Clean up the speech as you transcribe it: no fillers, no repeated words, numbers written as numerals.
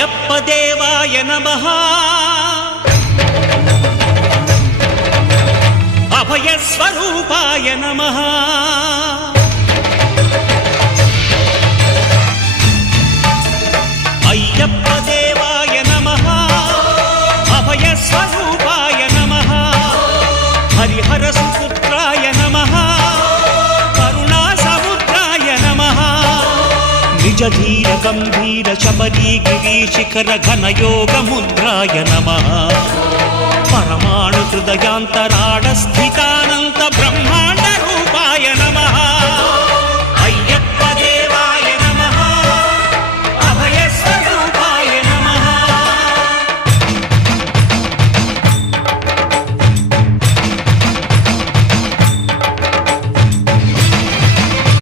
అయ్యప్ప దేవాయ నమః అభయ స్వరూపాయ నమః అయ్యప్ప దేవాయ నమః అభయ స్వరూపాయ నమః హరిహర సుపుత్రాయ నమః కరుణా సముద్రాయ నమః నిజ ధీర గంభీర శబరీ గిరీశిఖర ఘనయోగ ముద్రాయ నమః పరమాణు హృదయాంతరాడ స్థితానంత బ్రహ్మాండ